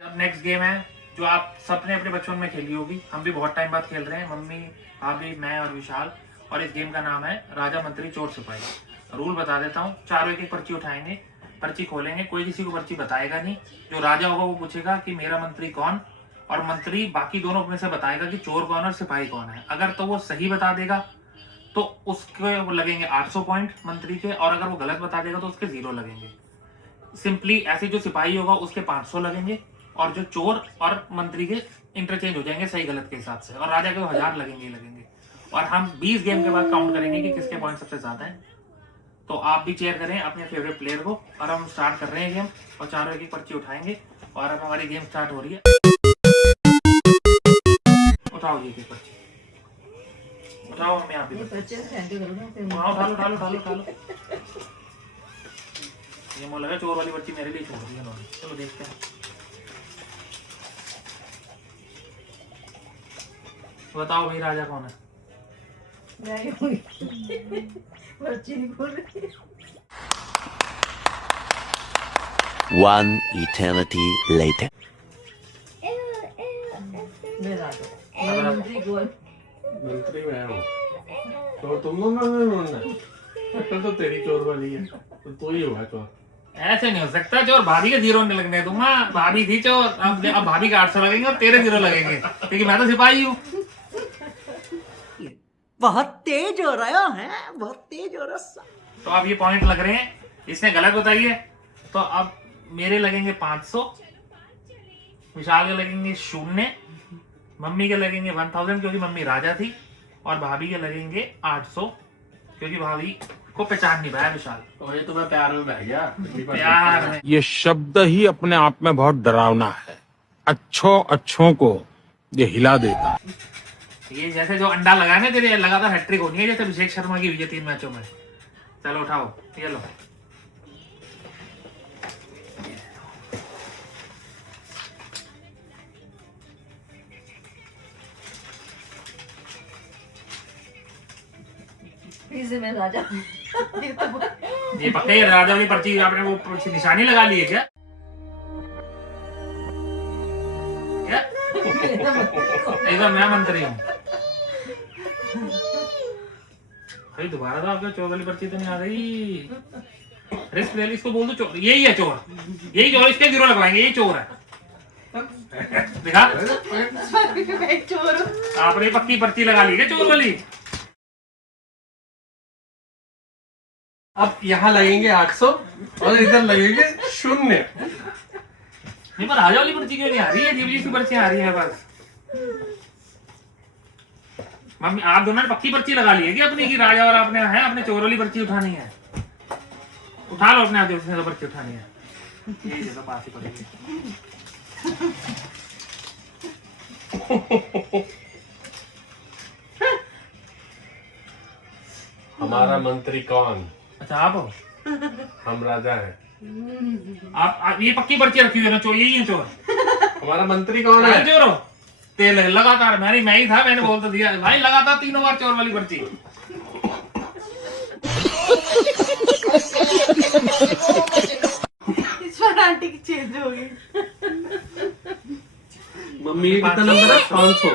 अब next game है जो आप सबने अपने बचपन में खेली होगी, हम भी बहुत टाइम बाद खेल रहे हैं, मम्मी भाभी मैं और विशाल। और इस गेम का नाम है राजा मंत्री चोर सिपाही। रूल बता देता हूँ, चारों एक एक पर्ची उठाएंगे, पर्ची खोलेंगे, कोई किसी को पर्ची बताएगा नहीं। जो राजा होगा वो पूछेगा कि मेरा मंत्री कौन, और मंत्री बाकी दोनों में से बताएगा कि चोर कौन और सिपाही कौन है। अगर तो वो सही बता देगा तो उसके वो लगेंगे 800 पॉइंट मंत्री के, और अगर वो गलत बता देगा तो उसके 0 लगेंगे। सिंपली ऐसे जो सिपाही होगा उसके 500 लगेंगे, और जो चोर और मंत्री के इंटरचेंज हो जाएंगे सही गलत के हिसाब से, और राजा के 1000 लगेंगे ही लगेंगे। और हम 20 गेम के बाद काउंट करेंगे कि किसके पॉइंट सबसे ज्यादा है। तो आप भी चेयर करें अपने फेवरेट प्लेयर को, और हम स्टार्ट कर रहे हैं गेम, और चारों एक पर्ची उठाएंगे, और अब हमारी गेम स्टार्ट हो रही है। उठाओ जी पर्ची, उठाओ, मैं आप भी उठालो। ये मुझे लगा चोर वाली पर्ची मेरे लिए छोड़ दी उन्होंने। चलो देखते हैं, बताओ भाई राजा कौन है। One eternity later. मंत्री मैं हूँ, चोर तुम दोनों ने ढूंढना है। शक्ल तो तेरी चोर वाली है, तो तू ही हुआ चोर। ऐसे नहीं हो सकता, चोर भाभी के 0 नहीं लगने दूंगा। भाभी थी चोर, अब भाभी के 800 लगेंगे और तेरे 0 लगेंगे, क्योंकि मैं तो सिपाही हूँ। बहुत तेज हो रहा है, बहुत तेज हो रहा। तो अब ये पॉइंट लग रहे हैं, इसने गलत बताई है तो अब मेरे लगेंगे 500, विशाल के लगेंगे 0, मम्मी के लगेंगे 1000 क्योंकि मम्मी राजा थी, और भाभी के लगेंगे 800 क्योंकि भाभी को पहचान नहीं पाया विशाल। तो ये तो मैं प्यार में बह गया। प्यार में ये शब्द ही अपने आप में बहुत डरावना है। अच्छों को ये हिला देता है। ये जैसे जो अंडा लगाए ना तेरे, लगातार हैट्रिक होनी है जैसे अभिषेक शर्मा की हुई है 3 मैचों में। चलो उठाओ, ये लो। में राजा ये पक्के राजा वाली पर्ची आपने वो पर्ची निशानी लगा ली है क्या? एकदम मैं मंत्री हूँ भाई। दोबारा तो आपको चोर वाली पर्ची तो नहीं आ रही। रिस्क ले ली, इसको बोल दो चोर, यही है चोर, यही चोर, इसके 0 लगवाएंगे, यही चोर है। दिखा, आपने पक्की पर्ची लगा ली है चोर वाली। अब यहाँ लगेंगे 800 और इधर लगेंगे 0। नहीं पर राजा वाली पर्ची क्यों नहीं आ रही है? जीवली की पर्ची आ रही है बस। मम्मी आप दोनों ने पक्की पर्ची लगा ली है कि अपनी की राजा और आपने है अपने चोर वाली पर्ची उठानी है? उठा लो अपने आप जो पर्ची उठानी है, ये तो पास ही पड़ेगी। हमारा मंत्री कौन? अच्छा आप हो, हम राजा हैं। आप ये पक्की पर्ची रखी हुई है ना, चोर यही है चोर। हमारा मंत्री कौन है? चोर हो तेल लगातार, मैं ही था, मैंने बोल तो दिया भाई, लगातार 3 बार चोर वाली पर्ची। इस बार आंटी की चेंज हो गई। मम्मी के कितना नंबर है? 500।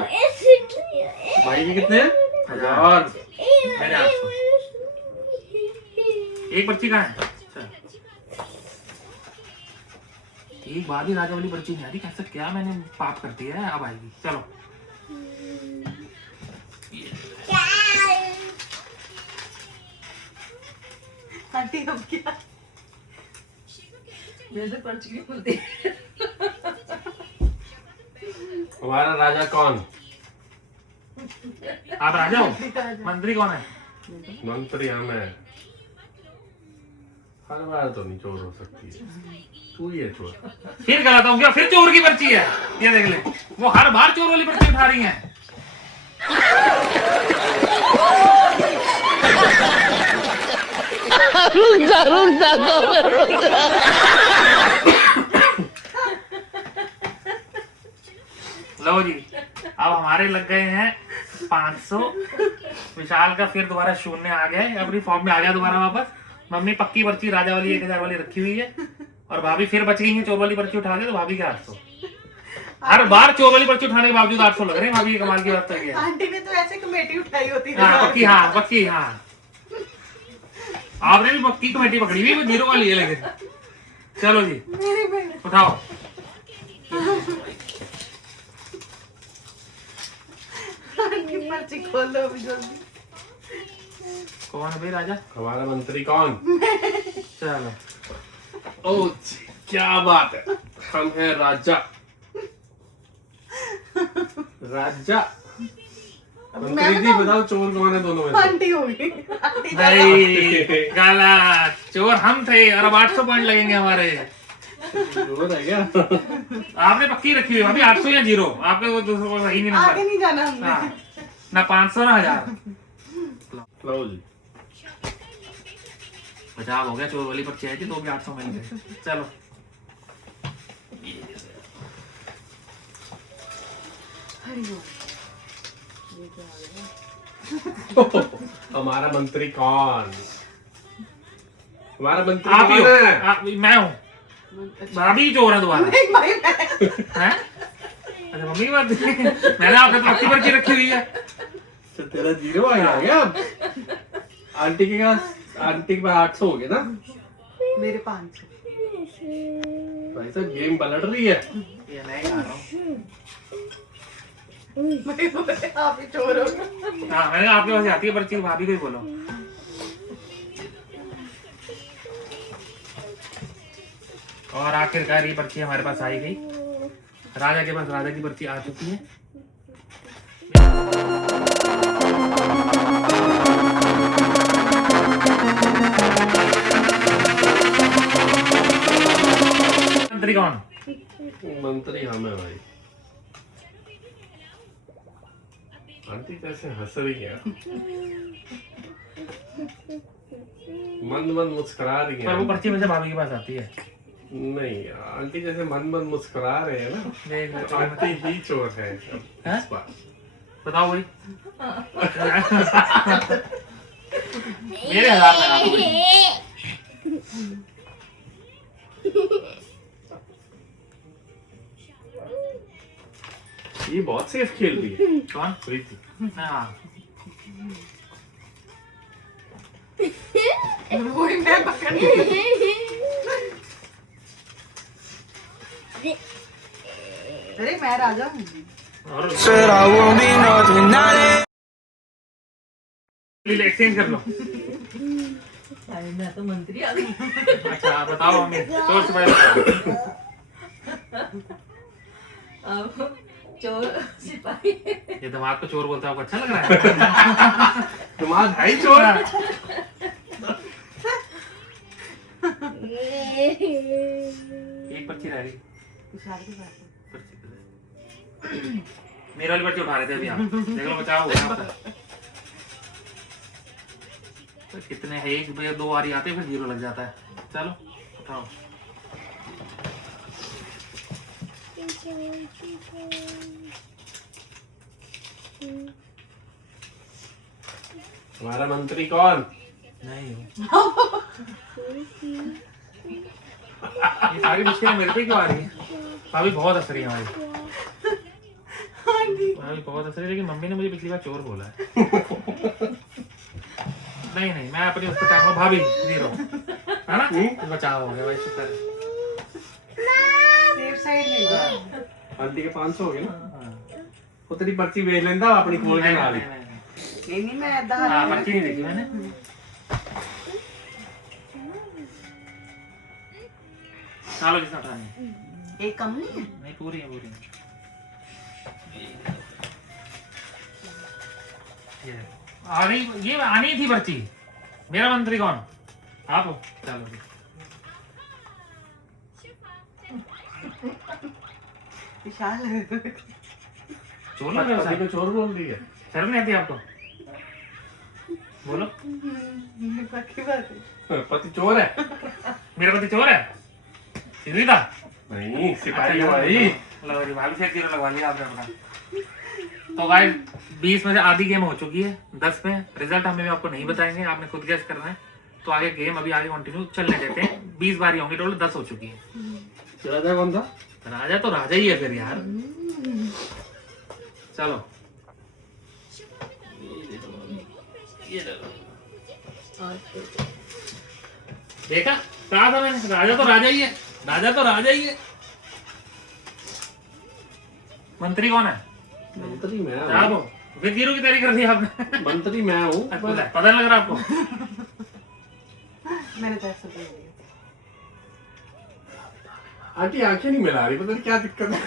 भाई के कितने हैं? 1000। मेरे 800। एक पर्ची कहाँ है? एक बार भी राजा वाली पर्ची नहीं आ रही, कैसे क्या मैंने पाप कर दिया है? अब आएगी, चलो। आंटी अब क्या? मेरे तो पर्ची नहीं खुलती। हमारा राजा कौन? आप राजा हो, मंत्री कौन है? मंत्री हम हैं। हर बार तो नहीं चोर हो सकती है, तू ही है चोर। फिर गलत हूँ क्या? फिर चोर की पर्ची है, ये देख ले, वो हर बार चोर वाली पर्ची उठा रही है। लो जी, अब हमारे लग गए हैं 500, विशाल का फिर दोबारा 0 आ गया है, अपनी फॉर्म में आ गया दोबारा वापस। मम्मी पक्की पर्ची राजा वाली 1000 वाली रखी हुई है, और भाभी फिर बच गई है चोर वाली पर्ची उठा के, तो भाभी के 800। हर बार चोर वाली पर्ची उठाने के बावजूद 800 लग रहे हैं। भाभी ये कमाल की बात है क्या? आंटी ने तो ऐसे कमेटी उठाई होती है हाँ पक्की, हाँ पक्की, हाँ आपने भी पक्की कमेटी पकड़ी हुई, वो जीरो वाली है लेकिन। चलो जी मेरी बहन उठाओ। आंटी पर्ची खोल दो अभी जल्दी। कौन है भाई राजा? हमारा मंत्री कौन? चलो ओ क्या बात है, हम है राजा। राजा मंत्री जी बताओ चोर कौन है दोनों में से? आंटी होगी आंटी नहीं गलत, चोर हम थे और अब 800 पॉइंट लगेंगे हमारे। जरूरत है क्या? आपने पक्की रखी हुई है अभी 800 या जीरो, आपके वो दूसरों को सही नहीं आगे नंबर। नहीं जाना हमने। हाँ, ना 500 ना 1000। लो जी बचाव हो गया, चोर वाली पर्ची आई थी तो भी 800 मिल गए। चलो हमारा मंत्री कौन? हमारा मंत्री आप ही कौन हो, है? मैं हूँ। भाभी चोर है दोबारा नहीं भाई मैं हैं? अच्छा मम्मी की बात मैंने आपने तो पक्की पर्ची रखी हुई है। तो तेरा जीरो आ गया क्या? आंटी के पास 800 हो गए ना? मेरे 500। भाई साहब गेम पलट रही है। ये नहीं खा रहा हूँ। मैं बोले आप ही चोर हो गए। हाँ मैंने आपके पास आती है पर्ची, भाभी को ही बोलो। और आखिरकार ये पर्ची हमारे पास आई गई। राजा के पास राजा की पर्ची आ चुकी है। मंत्री कौन? मंत्री हम है भाई। आंटी कैसे हंस रही है? मंद मंद मुस्कुरा रही पर वो है। पर्ची में से भाभी के पास आती है। नहीं आंटी जैसे मंद मंद मुस्कुरा रहे हैं ना, देख तो आंटी ही चोर है हैं? इस बार। बताओ भाई। मेरे 1000 लगा दो भाई। ये बहुत सेफ खेल रही है कौन? प्रीति। हाँ वही मैं पकड़ अरे मैं राजा हूँ। और एक्सचेंज कर लो। अरे मैं तो मंत्री आ गई। अच्छा बताओ हमें चोर सिपाही बताओ। अब चोर सिपाही। ये दिमाग को चोर बोलता है, आपको अच्छा लग रहा है? दिमाग है ही चोर। एक पर्ची रह गई। विशाल की बात है। पर्ची तो है। मेरे वाली पर्ची उठा रहे थे अभी आप, देख लो बचाओ हो गया आपका। तो कितने है, एक बे दो बारी आते फिर जीरो लग जाता है। चलो उठाओ। हमारा मंत्री कौन? नहीं हूँ। ये सारी मुश्किलें मेरे पे क्यों आ रही है? भाभी बहुत हंस रही है हमारी। भाभी बहुत हंस रही है, लेकिन मम्मी ने मुझे पिछली बार चोर बोला है। नहीं नहीं मैं अपनी उसको टाइम भाभी जीरो है ना? बचाव हो गया भाई, शुक्र है। सेफ साइड ले लो। आंटी के 500 हो गए ना? हाँ। वो तेरी पर्ची बेच लेंदा अपनी खोल के ला ली। नहीं मैं अद्धा हाँ पर्ची नहीं देखी मैंने। चलो जिसने उठानी है। एक कम नहीं है। नहीं पूरी है पूरी है। ये आ गई, ये आनी थी पर्ची। मेरा मंत्री कौन? आप हो। चलो जी। विशाल चोर लग रहे हो अभी तो साहब? चोर बोल रही है। शर्म नहीं आती आपको? बोलो। पक्की बात है। पति चोर है? मेरा पति चोर है? सीधी था? नहीं सिपाही अच्छा, भाई। लो जी भाभी से जीरो लगवा लिया आपने अपना। तो गाइस 20 में से आधी गेम हो चुकी है। 10 में रिजल्ट हमें भी आपको नहीं बताएंगे, आपने खुद गेस करना है। तो आगे गेम अभी आगे कंटिन्यू चलने देते हैं। 20 बारी होंगी, टोटल 10 हो चुकी है। राजा कौन था? राजा तो राजा ही है फिर यार। चलो ये ले लो। देखा, कहा था मैंने, राजा तो राजा ही है, राजा तो राजा ही है। मंत्री कौन है? मंत्री मैं क्या हूँ। वो फिर जीरो की तैयारी कर दी आपने? मंत्री मैं हूँ। पता नहीं लग रहा आपको? मैंने तो ऐसा बोल दिया। आंटी आंखें नहीं मिला रही, पता नहीं क्या दिक्कत है।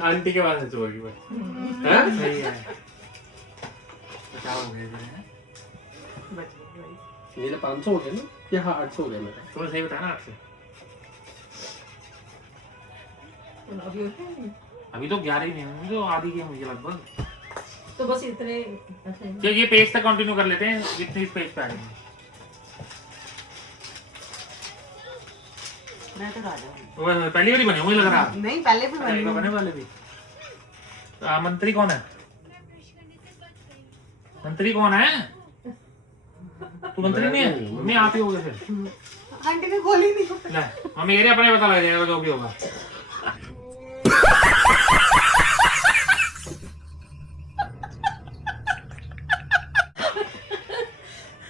आंटी के पास है चोर की बात। हैं? सही है। बचाओ हो गए थे, हैं? बच गई भाई। मेरे 500 हो गए ना, या हाँ 800 हो गए मेरे। तो सही बताया ना आपसे। अभी उठे नहीं। अभी तो 11 ही नहीं हुए, तो आधी की मुझे लगभग। तो बस इतने चलिए ये पेज तक कंटिन्यू कर लेते हैं जितने इस पेज पे आएंगे। मैं तो राजा हूँ। वो पहली बार ही बने हुए लग रहा है। नहीं पहले भी अच्छा, एक बार बने बनी। वाले भी। मंत्री कौन है? मंत्री कौन है? तू मंत्री नहीं है? मम्मी आप ही हो गए फिर। आंटी ने खोली नहीं। ले मम्मी ये अपने पता लग जाएगा जो भी होगा।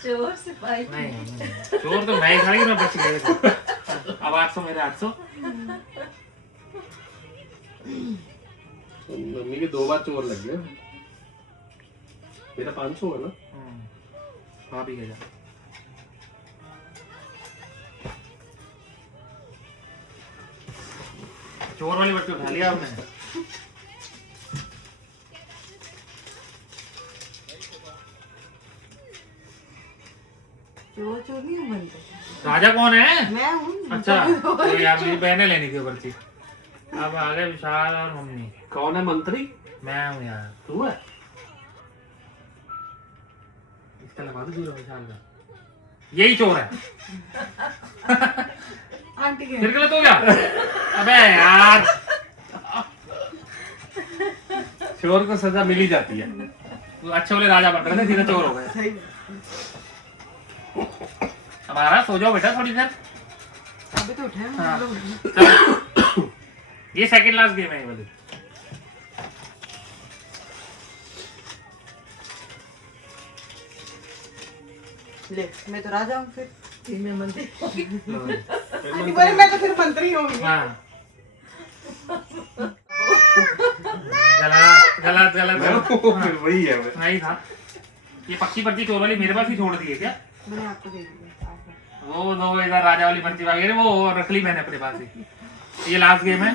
चोर सिपाही। नहीं चोर तो मैं ही था, मैं बच गया। अब 800 मेरे 800। मम्मी के 2 बार चोर लग गए। मेरा 500 है ना। भाभी के जा। चोर वाली बच्ची उठा लिया आपने। चोर चोर नहीं बनते। राजा कौन है? मैं हूँ। अच्छा तो यार मेरी बहने लेनी थी पर्ची। अब आ गए विशाल और मम्मी। कौन है मंत्री? मैं हूँ यार। तू है? इसका लगा दो जीरो विशाल का। यही चोर है। आंटी के। फिर गलत हो गया। अबे यार चोर को सजा मिल ही जाती है। वो अच्छे वाले राजा बन रहे थे, सीधे चोर हो गए। सही। हमारा सो जाओ बेटा थोड़ी देर। अभी तो उठे हैं। हाँ। हम लोग। चलो। ये सेकंड लास्ट गेम है ये वाली। ले मैं तो राजा हूँ फिर। मैं मंत्री। लो भाई। आंटी बोले मैं तो फिर मंत्री होंगी। हाँ। गलत गलत गलत फिर वही है मैं। नहीं था। ये पक्की पर्ची चोर वाली मेरे पास ही छोड़ दी है क्या? मैंने आपको दे दिया। वो दो इधर राजा वाली पर्ची वगैरह वो रख ली मैंने अपने पास ही। ये लास्ट गेम है।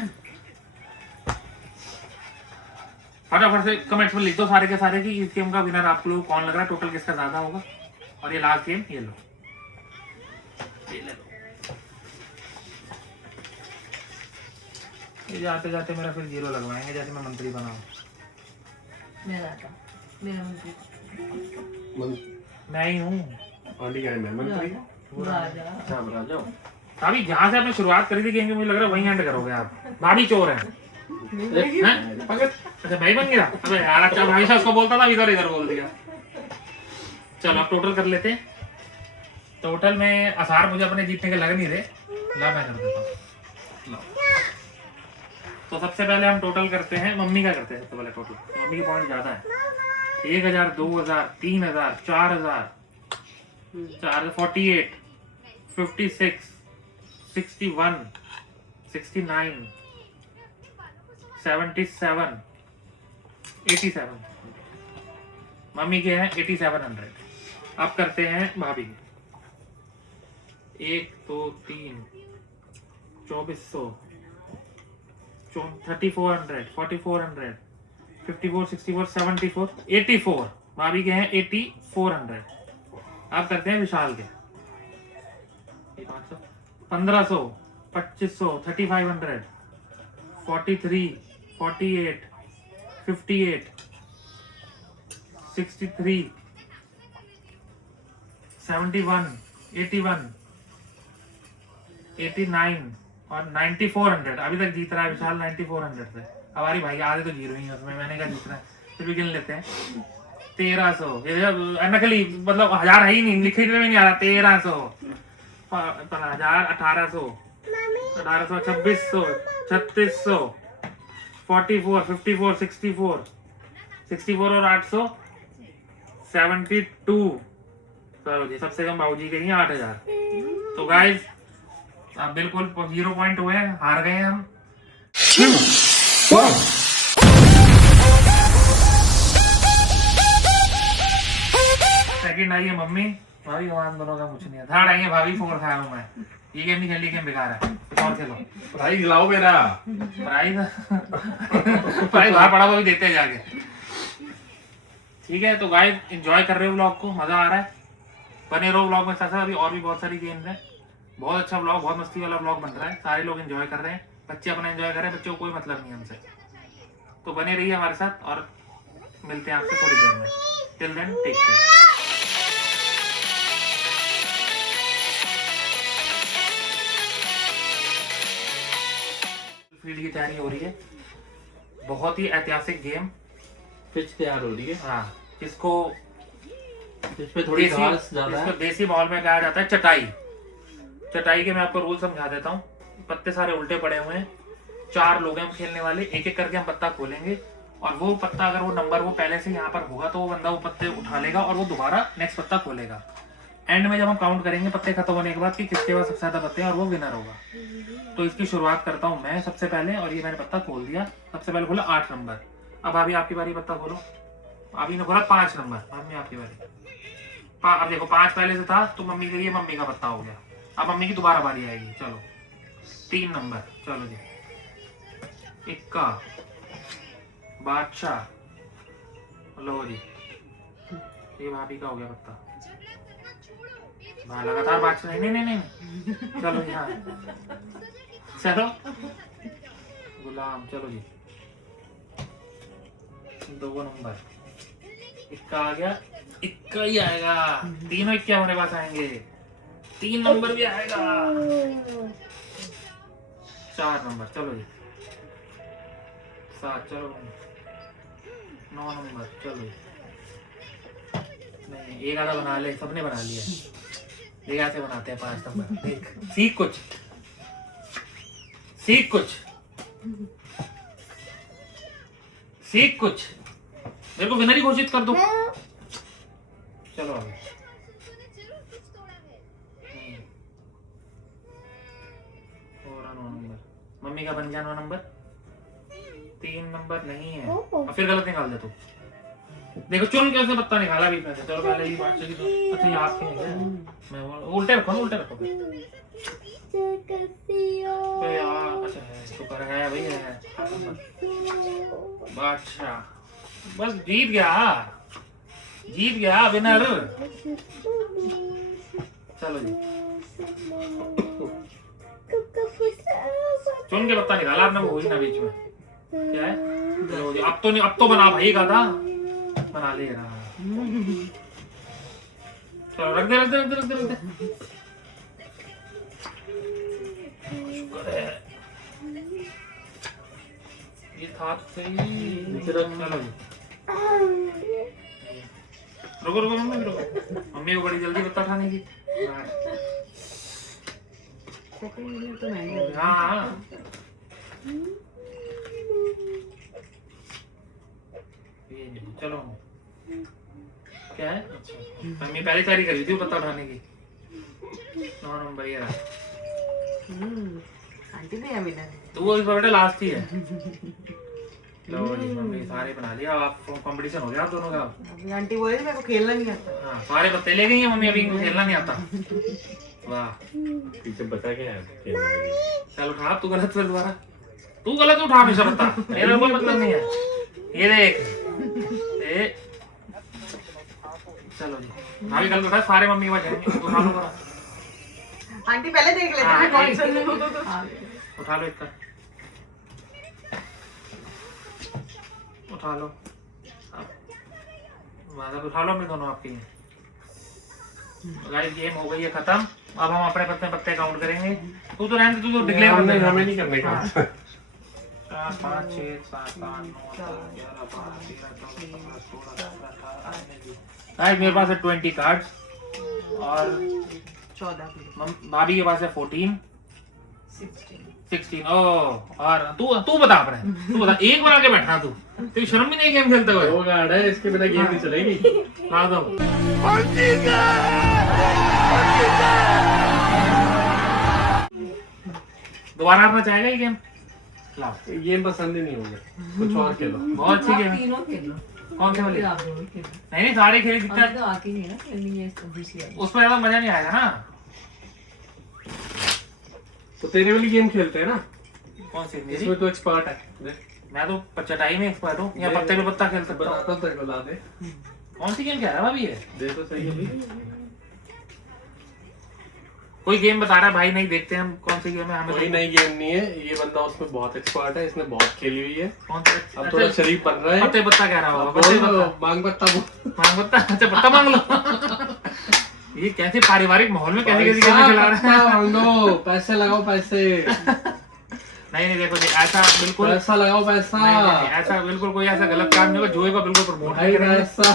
फटाफट से कमेंट्स में लिख दो सारे के सारे कि इस गेम का विनर आप लोग कौन लग रहा है, टोटल किसका ज्यादा होगा। और ये लास्ट गेम ये लो, ये ले लो। ये जाते जाते मेरा फिर जीरो लगवाएंगे जैसे मैं मंत्री बनाऊं। मैं राजा। मेरा मंत्री। मैं ही हूँ। आंटी क्या है? मैं मंत्री। राजा। अच्छा हम राजा हूँ। भाभी जहाँ से आपने शुरुआत करी थी गेम की मुझे लग रहा है वहीं एंड करोगे आप। भाभी चोर है। हैं? अच्छा भाई बन गया। अबे यार अच्छा भाई साहब उसको बोलता था इधर इधर बोल दिया। चलो अब टोटल कर लेते हैं। टोटल में आसार मुझे अपने जीतने के लग नहीं रहे। ला मैं कर देता हूँ। लो। तो सबसे पहले हम टोटल करते हैं, मम्मी का करते हैं सबसे पहले टोटल। मम्मी के पॉइंट ज्यादा है। 1000 2000 3000 4000 48 56 61 69 77 87। मम्मी के हैं 8700। अब करते हैं भाभी के। 1 2 3 2400 3400 4400 54 64 74 84। भाभी के हैं 8400। अब करते हैं विशाल के। 1500 2500 3500 43 48 58 63 71 81 89 और 9400। अभी तक जीत रहा है विशाल 9400 से। हमारी भाई आधे तो जीरो ही है उसमें, मैंने क्या जीत रहा है फिर भी गिन लेते हैं। 1300, नकली, मतलब 1000 है ही नहीं, लिखे में नहीं आ रहा। 1300, 1000, 1800, 1800, 2600, 3600, 44, 54, 64, 64 और 800, 72। चलो जी, सबसे कम बाबूजी के ही 8000। तो गाइस अब बिल्कुल 0 पॉइंट हुए, हार गए हम। सेकंड आई है मम्मी, भाभी हमारे दोनों का कुछ नहीं है। थर्ड आई है भाभी, 4 खाया हूं मैं। ये गेम नहीं खेली, गेम बेकार है, कुछ और खेलो। भाई खिलाओ मेरा। प्राइज प्राइज बाहर पड़ा हुआ भी देते हैं जाके। ठीक है, तो गाइस एंजॉय कर रहे हो व्लॉग को, मजा आ रहा है। बने रहो व्लॉग में, साथ साथ अभी और भी बहुत सारी गेम्स हैं। बहुत अच्छा व्लॉग, बहुत मस्ती वाला व्लॉग बन रहा है, सारे लोग एंजॉय कर रहे हैं, बच्चे अपना एंजॉय कर रहे हैं, बच्चों को कोई मतलब नहीं हमसे। तो बने रहिए हमारे साथ और मिलते हैं आपसे थोड़ी देर में। Till then take care. Field की तैयारी हो रही है, बहुत ही ऐतिहासिक गेम। पिच तैयार हो रही है। हाँ, जिसको इस पे थोड़ी घास ज्यादा है। इसको देसी माहौल में कहा जाता है चटाई। चटाई के मैं आपको रूल समझा देता हूँ। पत्ते सारे उल्टे पड़े हुए हैं, 4 लोग हैं हम खेलने वाले, एक एक करके हम पत्ता खोलेंगे और वो पत्ता अगर वो नंबर वो पहले से यहाँ पर होगा तो वो बंदा वो पत्ते उठा लेगा और वो दोबारा नेक्स्ट पत्ता खोलेगा। एंड में जब हम काउंट करेंगे पत्ते खत्म होने के बाद कि किसके पास सबसे ज्यादा पत्ते हैं और वो विनर होगा। तो इसकी शुरुआत करता हूँ मैं सबसे पहले, और ये मैंने पत्ता खोल दिया। सबसे पहले खोला 8 नंबर। अब अभी आपकी बारी, पत्ता खोलो। अभी ने खोला 5 नंबर, मम्मी आपकी बारी। अब देखो 5 पहले से था तो मम्मी के लिए मम्मी का पत्ता हो गया। अब मम्मी की दोबारा बारी आएगी। चलो 3 नंबर, चलो जी। इक्का, बादशाह, लो जी, ये भाभी का हो गया पत्ता। लगातार बादशाह, नहीं नहीं नहीं नहीं, चलो जी। हाँ चलो गुलाम, चलो जी। 2 नंबर, इक्का आ गया, इक्का ही आएगा। तीनों इक्के हमारे पास आएंगे, 3 नंबर भी आएगा। 4 नंबर, चलो जी। 7, चलो। 9 नंबर, चलो जी। नहीं, एक आधा बना ले, सबने बना लिया। देख ऐसे बनाते हैं 5 नंबर, देख, सीख कुछ, सीख कुछ, सीख कुछ। मेरे को विनर ही घोषित कर दो। चलो आगे। और 9 नंबर, मम्मी का बन गया 9 नंबर। 3 नंबर नहीं है, और फिर गलत निकाल दे तू। देखो चुन के उसने पत्ता निकाला बीच में से। चलो पहले ये बात चली तो अच्छा, ये आपके हैं। मैं उल्टे रखो ना, उल्टे रखो फिर। तो यार अच्छा है, शुक्र है भाई है। बादशाह, बस जीत गया, जीत गया, विनर। चलो जी, चुन के पत्ता निकाला आपने, वो हुई ना बीच में। क्या है? चलो जी, अब तो बना भाई का था, बना ले रहा। चलो रख दे, रख दे, रख दे, रख दे, रख दे। शुक्र है ये था तो सही। चलो जी, रुको रुको मम्मी, रुको। मम्मी को बड़ी जल्दी पत्ता उठाने की। तो मैं हाँ चलो, क्या है? अच्छा, मम्मी पहले तैयारी कर रही थी पत्ता उठाने की। 9 नंबर ये रहा। आंटी भी अभी ना, तो वो इस बार बेटा लास्ट ही है। लो जी, मम्मी सारे बना लिया। आप कंपटीशन हो गया आप दोनों का। अभी आंटी बोले मेरे को खेलना नहीं आता। हाँ, सारे पत्ते ले गई है मम्मी, अभी इनको खेलना नहीं आता। वाह, पीछे बता क्या है? चल उठा, तू गलत फिर दोबारा, तू गलत उठा हमेशा पत्ता, मेरा कोई मतलब नहीं है। ये देख, चलो जी, भाभी गलत उठा, सारे मम्मी के पास जाएंगे। उठा लो जरा। आंटी पहले देख लेते हैं कौन सा। उठा लो इसका, उठा लो। अब उठा लो अपने दोनों आपके। गाइस गेम हो गई है खत्म। अब हम अपने पत्ते काउंट करेंगे। तू तो रहने, तू तो डिक्लेयर कर दे। हमें नहीं करने का। 4 5 6 7 8 9 10 11 12 13 14 15 16 17 18 19 मेरे पास है 20 कार्ड्स और 14 भी भाभी के पास है 14 16 16 ओ और तू बता अपने तू बता एक बना के बैठना तू तेरी शर्म भी नहीं गेम खेलते हुए दो कार्ड है, इसके बिना गेम नहीं चलेगी। ला दो दोबारा आपने चाहेगा ये गेम लाओ ये गेम पसंद ही नहीं होगा, कुछ और खेलो। बहुत अच्छी गेम है तीनों खेल लो। कौन से वाली आप दोनों खेल लो। नहीं सारे खेल हमें कितना तो आती नहीं है ना खेलनी है इसको दूसरी वाली। उसमें ज्यादा मजा नहीं आएगा ना तो तेरे वाली गेम खेलते हैं ना, कौन सी मेरी इसमें तो एक्सपर्ट है। देख, मैं तो चटाई में एक्सपर्ट हूँ या पत्ते पे पत्ता खेल सकता हूँ बताता हूँ तेरे को, ला दे। कौन सी गेम क्या है भाभी ये दे तो सही अभी। कोई गेम बता रहा है भाई नहीं देखते हम कौन सी गेम है हमें कोई तो- नई गेम नहीं है, ये बंदा उसमें बहुत एक्सपर्ट है, इसने बहुत खेली हुई है। कौन सी अब थोड़ा शरीफ बन रहा है। पत्ते पत्ता कह रहा होगा अब पत्ते बोल, पत्ता मांग पत्ता बोल। मांग पत्ता अच्छा पत्ता मांग लो ये कैसे पारिवारिक माहौल में कैसे कैसी गेम खिला रहे हैं पैसा मांगो, पैसे लगाओ, पैसे नहीं देखो ऐसा बिल्कुल पैसा लगाओ, पैसा नहीं, ऐसा बिल्कुल कोई ऐसा गलत काम नहीं होगा जुए को बिल्कुल प्रमोट भाई, नहीं करेंगे पैसा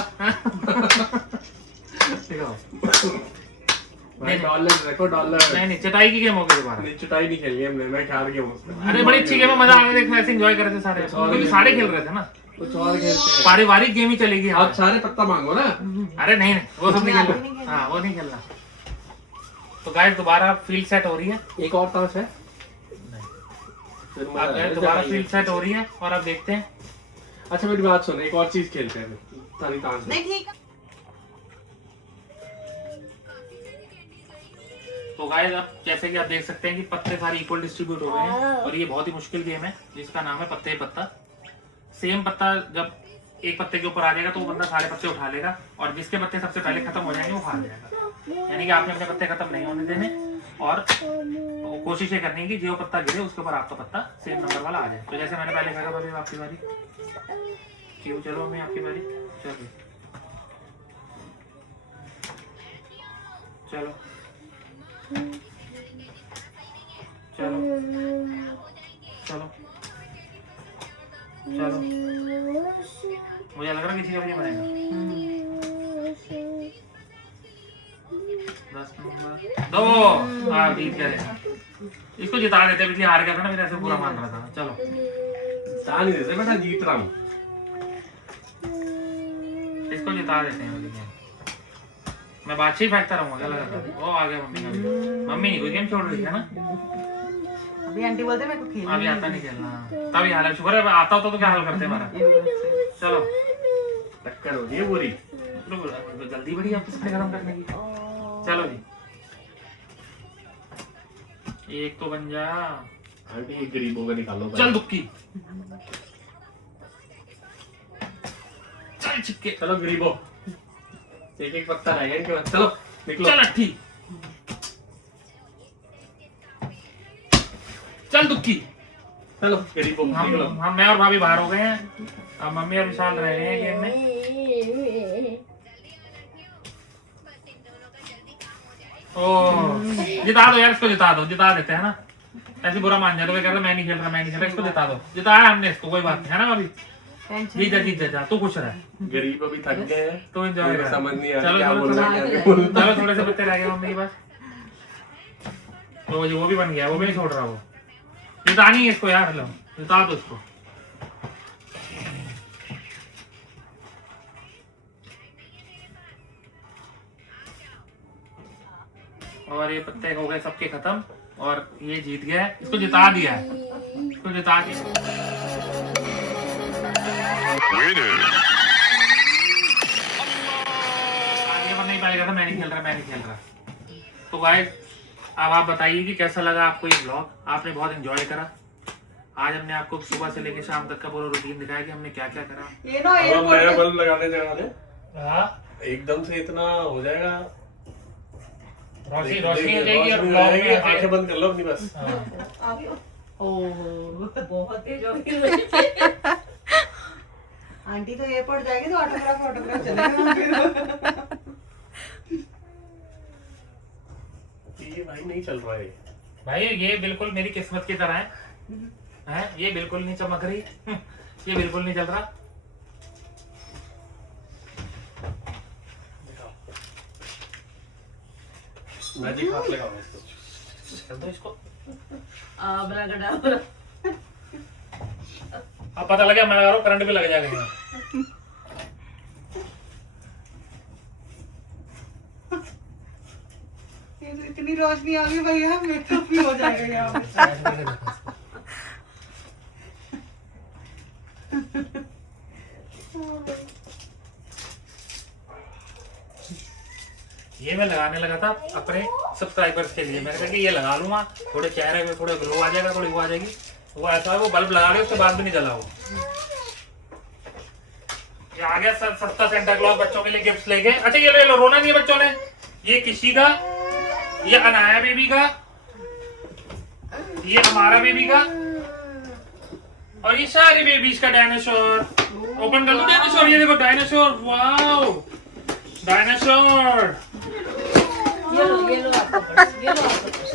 भाई, डॉलर रखो, डॉलर। नहीं चटाई की गेम होगी दोबारा नहीं, चुटाई नहीं खेली हमने, मैं हार गया उसमें। अरे बड़ी अच्छी गेम है मजा आ रहा है देखना ऐसे एंजॉय कर रहे थे सारे क्योंकि सारे खेल रहे थे ना कुछ और खेलते हैं। पारिवारिक गेम ही चलेगी आप यहाँ सारे पत्ता मांगो ना। अरे नहीं वो सब नहीं नहीं खेलना हाँ वो नहीं खेलना तो गाइस दोबारा फील्ड सेट हो रही है एक और ताश है। फिर मजा अब आएगा। दोबारा फील्ड सेट हो रही है और अब देखते हैं अच्छा मेरी बात सुन, एक और चीज खेलते हैं सारी ताश में। नहीं ठीक है तो गाइस अब जैसे कि आप देख सकते हैं कि पत्ते सारे इक्वल डिस्ट्रीब्यूट हो गए हैं और ये बहुत ही मुश्किल गेम है जिसका नाम है पत्ते पत्ता सेम पत्ता जब एक पत्ते के ऊपर आ जाएगा तो वो बंदा सारे पत्ते उठा लेगा और जिसके पत्ते सबसे पहले खत्म हो जाएंगे वो हार जाएगा यानी कि आपने अपने पत्ते खत्म नहीं होने देने और कोशिश ये करनी है कि जो पत्ता गिरे उसके ऊपर आपका पत्ता सेम नंबर वाला आ जाए तो जैसे मैंने पहले कहा भाभी आपकी बारी क्यों चलो मैं आपकी बारी चलो चलो चलो चलो चलो मुझे लग रहा है किसी का भी नहीं बनेगा 10 नंबर दो हाँ जीत गए इसको जिता देते पिछली हार गया था ना फिर ऐसे बुरा मान रहा था चलो जिता नहीं देते बेटा, जीत रहा हूँ। इसको जिता देते हैं वाली गेम मैं बादशाह फेंकता रहूंगा क्या लगा था वो आ गया मम्मी का भी मम्मी नहीं कोई गेम छोड़ रही है ना अभी आंटी बोलते मेरे को खेलना अभी आता नहीं खेलना तभी हाल है शुक्र है आता होता तो क्या हाल करते हमारा चलो टक्कर हो रही है पूरी। तो जल्दी बढ़ी आप किसने खत्म करने की चलो जी एक तो बन जा आंटी ये गरीबों का निकालो। चल दुक्की चल छिक्के चलो गरीबों, एक एक पत्ता रह गया इनके पास। चलो निकलो। चल अट्ठी चल दुक्की चलो गरीबों निकलो। हम मैं और भाभी बाहर हो गए हैं अब मम्मी और विशाल रह रहे हैं गेम में ओ जिता दो यार इसको जिता देते हैं ना ऐसे बुरा मान जाते कहते मैं नहीं खेल रहा इसको जिता दो जिताया हमने इसको कोई बात नहीं है ना भाभी जीत जा तू खुश रह गरीब अभी थक गए हैं, तो एंजॉय उनको कर समझ नहीं आ चलो, रहा क्या चलो, बोलना चलो, है, क्या चलो। नहीं बोलना। चलो थोड़े से पत्ते रह गए मम्मी के पास तो वो भी बन गया वो भी नहीं छोड़ रहा वो जितानी है इसको यार लो जिता दो इसको और ये पत्ते हो गए सबके खत्म और ये जीत गया है इसको जिता दिया है इसको जिता दिया आगे पर नहीं पाएगा था मैं नहीं खेल रहा तो गाइस अब आप बताइए कि कैसा लगा आपको ये ब्लॉग आपने बहुत एंजॉय करा आज हमने आपको सुबह से लेकर शाम तक का पूरा रूटीन दिखाया कि हमने क्या क्या करा ये नो अब हम नया एयरपोर्ट बल्ब लगाने जा रहे हैं, हाँ एकदम से इतना हो जाएगा। रोशनी देख- रोशनी हो देख- जाएगी और रोशनी हो ब्लॉग जाएगी, में आंखें ऐसे- बंद कर लो अपनी बस। हाँ। बहुत तेज हो गई। आंटी तो एयरपोर्ट जाएगी तो ऑटोग्राफ चलेगा ये भाई नहीं चल रहा है। भाई ये बिल्कुल मेरी किस्मत की तरह है है, ये बिल्कुल नहीं चमक रही। ये बिल्कुल नहीं चल रहा। मैजिक हाथ लगाओ इसको। चल दो इसको। Abracadabra. अब पता लगा मैं लगा रहा हूँ, करंट भी लग जाएगा यहाँ। ये तो इतनी रोशनी आ गई भैया, मेकअप भी हो जाएगा यहाँ पे। ये मैं लगाने लगा था अपने सब्सक्राइबर्स के लिए। मैंने कहा कि ये लगा लूंगा, थोड़े चेहरे में थोड़े ग्लो आ जाएगा, थोड़ी वो आ जाएगी। वो ऐसा है, वो बल्ब लगा रहे उसके बाद भी नहीं जला वो। ये आ गया सस्ता सेंटा क्लॉज बच्चों के लिए गिफ्ट्स लेके। अच्छा ये ले लो, रोना नहीं है बच्चों ने। ये किसी का, ये अनाया बेबी का, ये हमारा बेबी का, और ये सारी बेबीज का डायनासोर। ओपन कर दो डायनासोर। ये देखो डायनासोर, वाओ डायनासोर। ये लो आपका पर्स, ये लो आपका पर्स।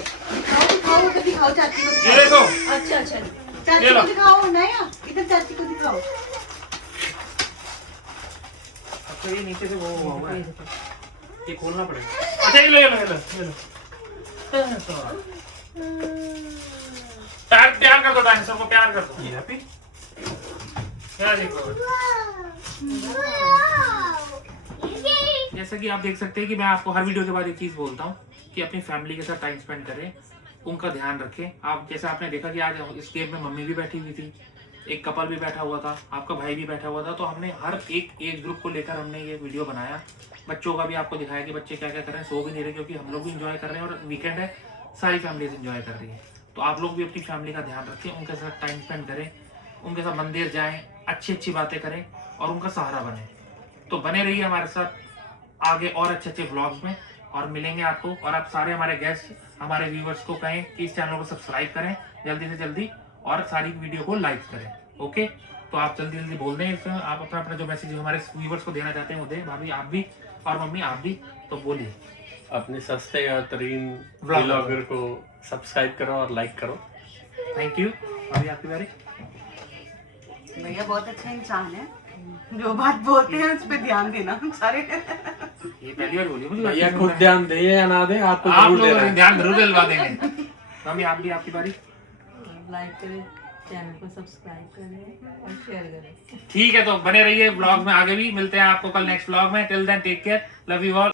दिखाओ तो दिखाओ, चाची को ये दिखाओ। देखो, अच्छा अच्छा। चाची ये लो। को दिखाओ नया, इधर चाची को दिखाओ। अच्छा ये नीचे से वो हुआ है, ये खोलना पड़ेगा। अच्छा ये लो ये लो ये लो ये लो। प्यार कर दो डायनासोर को, प्यार कर दो। ये हैप्पी, क्या देखो। जैसा कि आप देख सकते हैं कि मैं आपको हर वीडियो के बाद एक चीज बोलता हूँ कि अपनी फैमिली के साथ टाइम स्पेंड करें, उनका ध्यान रखें। आप जैसे आपने देखा कि आज इस गेम में मम्मी भी बैठी हुई थी, एक कपल भी बैठा हुआ था, आपका भाई भी बैठा हुआ था। तो हमने हर एक एज ग्रुप को लेकर हमने ये वीडियो बनाया। बच्चों का भी आपको दिखाया कि बच्चे क्या क्या कर रहे हैं, सो भी नहीं रहे क्योंकि हम लोग भी इंजॉय कर रहे हैं और वीकेंड है, सारी फैमिलीज इंजॉय कर रही है। तो आप लोग भी अपनी फैमिली का ध्यान रखें, उनके साथ टाइम स्पेंड करें, उनके साथ मंदिर जाएं, अच्छी अच्छी बातें करें और उनका सहारा बने। तो बने रहिए हमारे साथ आगे और अच्छे अच्छे व्लॉग्स में, और मिलेंगे आपको। और आप सारे हमारे गेस्ट, हमारे व्यूवर्स को कहें कि इस चैनल को सब्सक्राइब करें जल्दी से जल्दी और सारी वीडियो को लाइक करें। ओके, तो आप जल्दी जल्दी बोल दें इसमें, आप अपना अपना जो मैसेज हमारे व्यूवर्स को देना चाहते हैं वो दें। भाभी आप भी और मम्मी आप भी, तो बोलिए। अपने सस्ते और तरीन व्लॉगर व्लॉगर को सब्सक्राइब करो और लाइक करो। Thank you. अभी आपकी बारी। भैया बहुत अच्छा इंसान है, जो बात बोलते हैं उस पर ध्यान देना सारे। ये पहली बार बोली मुझे। भैया खुद ध्यान दे या ना दे, आपको आप जरूर लोग देना है। ध्यान जरूर दिलवा देंगे। मम्मी आप भी, आपकी बारी। लाइक करें, चैनल को सब्सक्राइब करें और शेयर करें। ठीक है, तो बने रहिए ब्लॉग में, आगे भी मिलते हैं आपको कल नेक्स्ट ब्लॉग में। Till then take care, love you all.